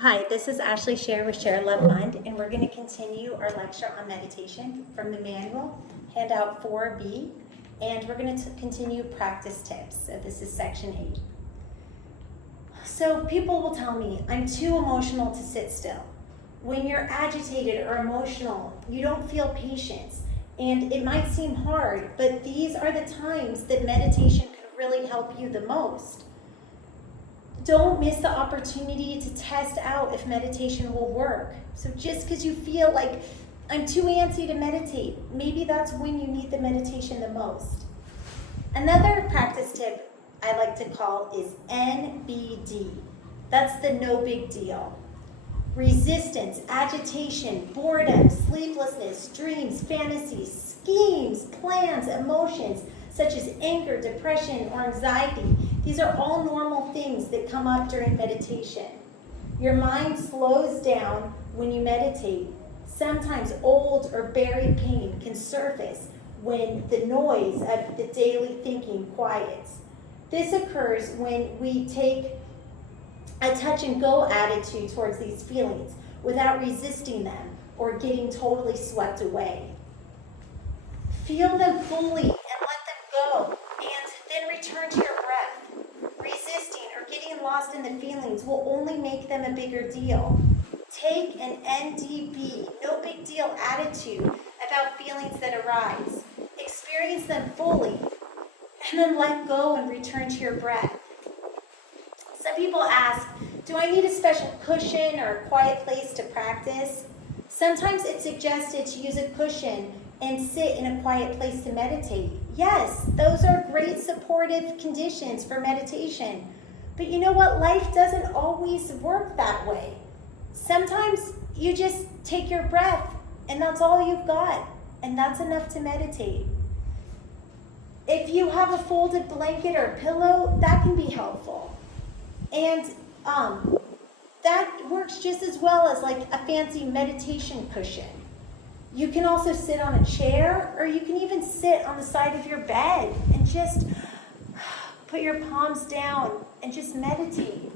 Hi, this is Ashley Share with ShareLove.Fund, and we're going to continue our lecture on meditation from the manual, Handout 4B, and we're going to continue practice tips. So this is section 8. So people will tell me, I'm too emotional to sit still. When you're agitated or emotional, you don't feel patience, and it might seem hard, but these are the times that meditation can really help you the most. Don't miss the opportunity to test out if meditation will work. So just because you feel like I'm too antsy to meditate, maybe that's when you need the meditation the most. Another practice tip I like to call is NBD. That's the no big deal. Resistance, agitation, boredom, sleeplessness, dreams, fantasies, schemes, plans, emotions, such as anger, depression, or anxiety. These are all normal things that come up during meditation. Your mind slows down when you meditate. Sometimes old or buried pain can surface when the noise of the daily thinking quiets. This occurs when we take a touch and go attitude towards these feelings without resisting them or getting totally swept away. Feel them fully and let them go, and then return to your breath. Resisting or getting lost in the feelings will only make them a bigger deal. Take an NDB, no big deal attitude about feelings that arise. Experience them fully, and then let go and return to your breath. Some people ask, do I need a special cushion or a quiet place to practice? Sometimes it's suggested to use a cushion and sit in a quiet place to meditate. Yes, those are great supportive conditions for meditation. But you know what? Life doesn't always work that way. Sometimes you just take your breath and that's all you've got, and that's enough to meditate. If you have a folded blanket or a pillow, that can be helpful. And that works just as well as like a fancy meditation cushion. You can also sit on a chair, or you can even sit on the side of your bed and just put your palms down and just meditate.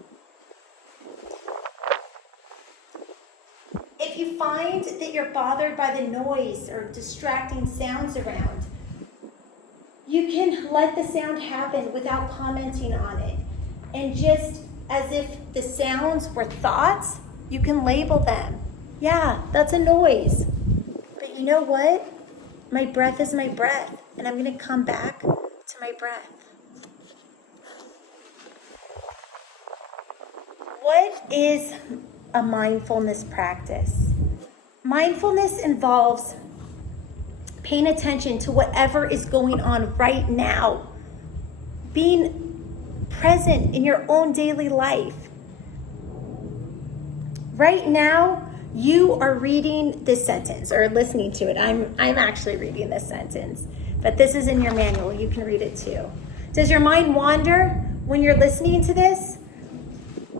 If you find that you're bothered by the noise or distracting sounds around, you can let the sound happen without commenting on it. And just as if the sounds were thoughts, you can label them. Yeah, that's a noise. But you know what? My breath is my breath, and I'm going to come back to my breath. What is a mindfulness practice? Mindfulness involves paying attention to whatever is going on right now, being present in your own daily life. Right now, you are reading this sentence or listening to it. I'm actually reading this sentence, but this is in your manual. You can read it too. Does your mind wander when you're listening to this?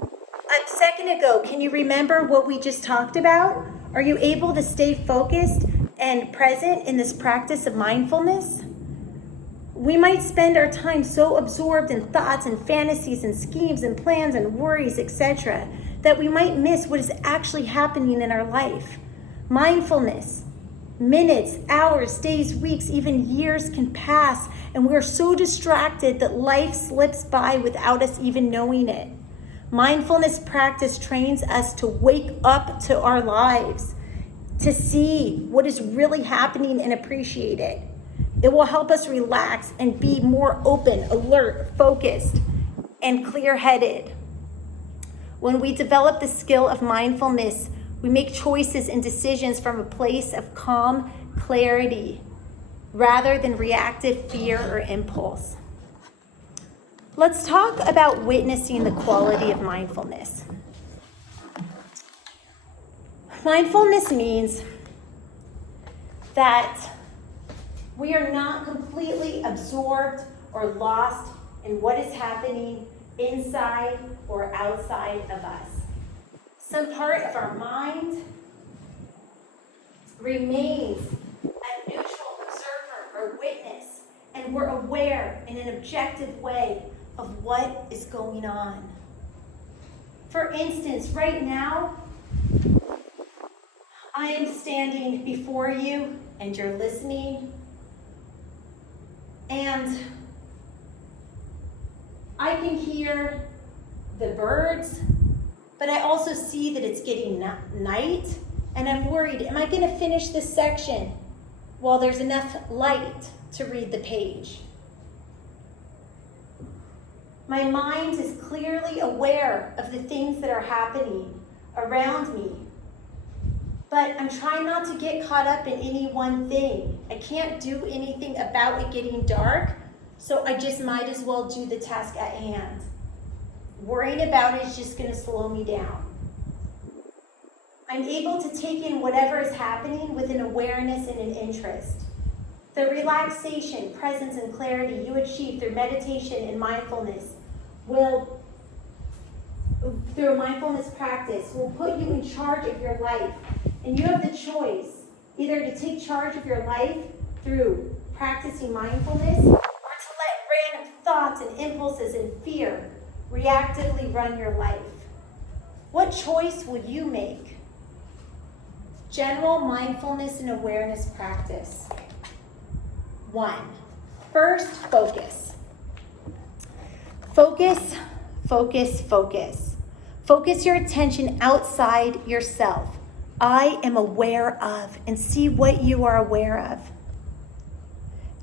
A second ago, can you remember what we just talked about? Are you able to stay focused and present in this practice of mindfulness? We might spend our time so absorbed in thoughts and fantasies and schemes and plans and worries, etc., that we might miss what is actually happening in our life. Mindfulness, minutes, hours, days, weeks, even years can pass, and we are so distracted that life slips by without us even knowing it. Mindfulness practice trains us to wake up to our lives, to see what is really happening and appreciate it. It will help us relax and be more open, alert, focused, and clear-headed. When we develop the skill of mindfulness, we make choices and decisions from a place of calm clarity rather than reactive fear or impulse. Let's talk about witnessing the quality of mindfulness. Mindfulness means that we are not completely absorbed or lost in what is happening inside or outside of us. Some part of our mind remains a neutral observer or witness, and we're aware in an objective way of what is going on. For instance, right now, I am standing before you and you're listening, and I can hear the birds, but I also see that it's getting night, and I'm worried, am I gonna finish this section while there's enough light to read the page? My mind is clearly aware of the things that are happening around me, but I'm trying not to get caught up in any one thing. I can't do anything about it getting dark, so I just might as well do the task at hand. Worrying about it is just gonna slow me down. I'm able to take in whatever is happening with an awareness and an interest. The relaxation, presence, and clarity you achieve through meditation and mindfulness through mindfulness practice, will put you in charge of your life. And you have the choice either to take charge of your life through practicing mindfulness, or to let random thoughts and impulses and fear reactively run your life. What choice would you make? General mindfulness and awareness practice. 1. First, focus. Focus, focus, focus. Focus your attention outside yourself. I am aware of, and see what you are aware of.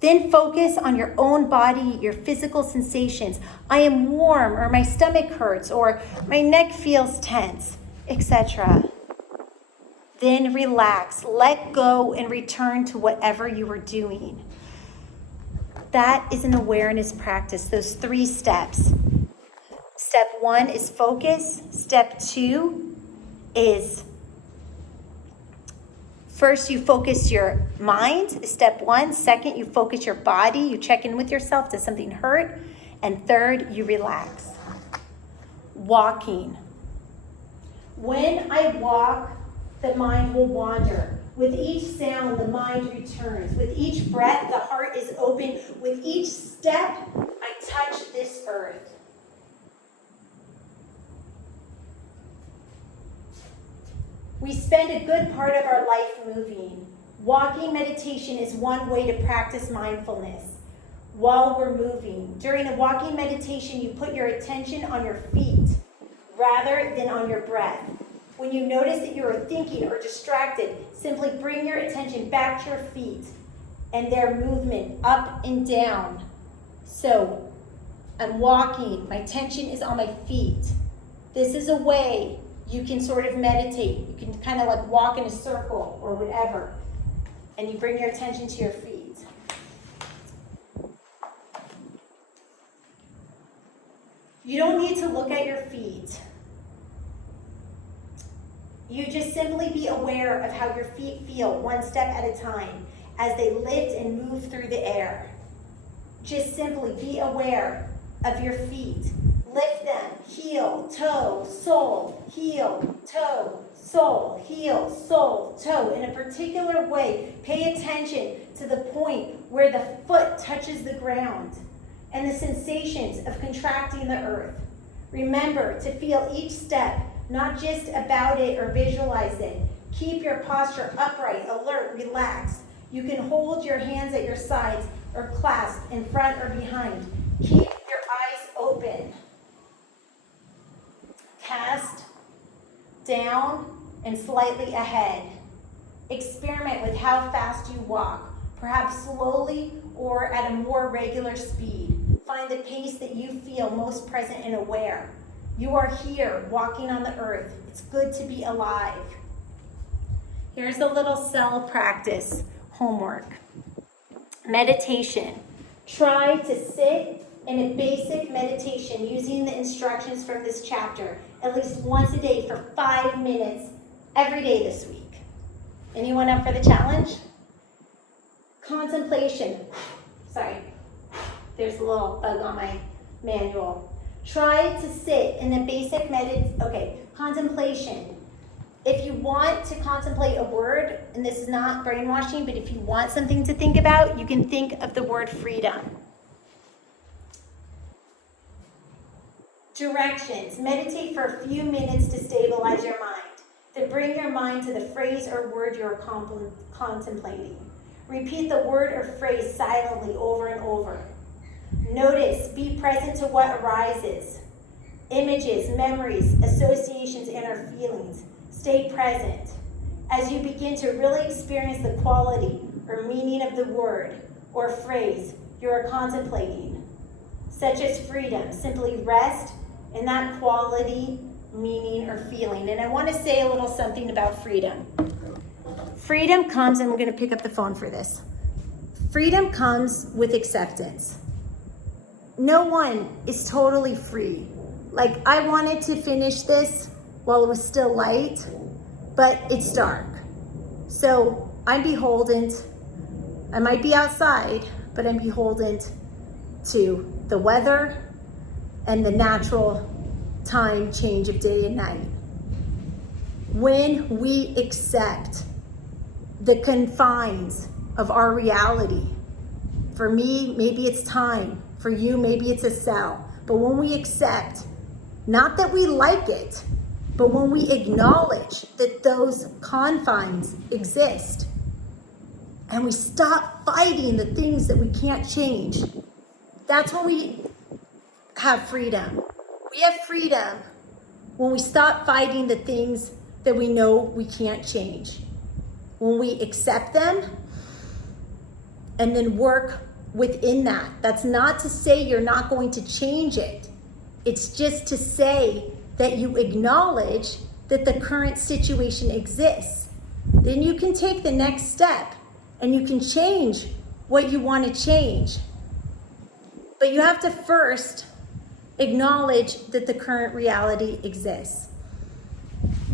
Then focus on your own body, your physical sensations. I am warm, or my stomach hurts, or my neck feels tense, etc. Then relax, let go, and return to whatever you were doing. That is an awareness practice, those 3 steps. Step 1 is focus. Step 2 is first you focus your mind, step 1. Second, you focus your body. You check in with yourself. Does something hurt? And third, you relax. Walking. When I walk, the mind will wander. With each sound, the mind returns. With each breath, the heart is open. With each step, I touch this earth. We spend a good part of our life moving. Walking meditation is one way to practice mindfulness while we're moving. During a walking meditation, you put your attention on your feet rather than on your breath. When you notice that you are thinking or distracted, simply bring your attention back to your feet and their movement up and down. So I'm walking, my attention is on my feet. This is a way you can sort of meditate. You can kind of like walk in a circle or whatever, and you bring your attention to your feet. You don't need to look at your feet. You just simply be aware of how your feet feel one step at a time as they lift and move through the air. Just simply be aware of your feet. Lift them, heel, toe, sole, heel, toe, sole, heel, sole, toe. In a particular way, pay attention to the point where the foot touches the ground and the sensations of contracting the earth. Remember to feel each step, not just about it or visualize it. Keep your posture upright, alert, relaxed. You can hold your hands at your sides or clasp in front or behind. Keep your eyes open. Cast down and slightly ahead. Experiment with how fast you walk, perhaps slowly or at a more regular speed. Find the pace that you feel most present and aware. You are here walking on the earth. It's good to be alive. Here's a little cell practice homework. Meditation. Try to sit in a basic meditation using the instructions from this chapter at least once a day for 5 minutes every day this week. Anyone up for the challenge? Contemplation. Sorry, there's a little bug on my manual. Try to sit in a basic contemplation. If you want to contemplate a word, and this is not brainwashing, but if you want something to think about, you can think of the word freedom. Directions. Meditate for a few minutes to stabilize your mind. Then bring your mind to the phrase or word you're contemplating. Repeat the word or phrase silently over and over. Notice, be present to what arises. Images, memories, associations, and our feelings. Stay present. As you begin to really experience the quality or meaning of the word or phrase you are contemplating, such as freedom, simply rest in that quality, meaning, or feeling. And I want to say a little something about freedom. Freedom comes, and we're going to pick up the phone for this. Freedom comes with acceptance. No one is totally free. Like, I wanted to finish this while it was still light, but it's dark. So I'm beholden. I might be outside, but I'm beholden to the weather and the natural time change of day and night. When we accept the confines of our reality, for me, maybe it's time. For you, maybe it's a cell. But when we accept, not that we like it, but when we acknowledge that those confines exist, and we stop fighting the things that we can't change, that's when we have freedom. We have freedom when we stop fighting the things that we know we can't change. When we accept them and then work within that. That's not to say you're not going to change it. It's just to say that you acknowledge that the current situation exists. Then you can take the next step and you can change what you want to change. But you have to first acknowledge that the current reality exists.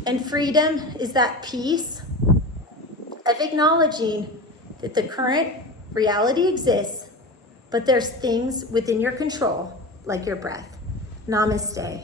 And freedom is that peace of acknowledging that the current reality exists, but there's things within your control, like your breath. Namaste.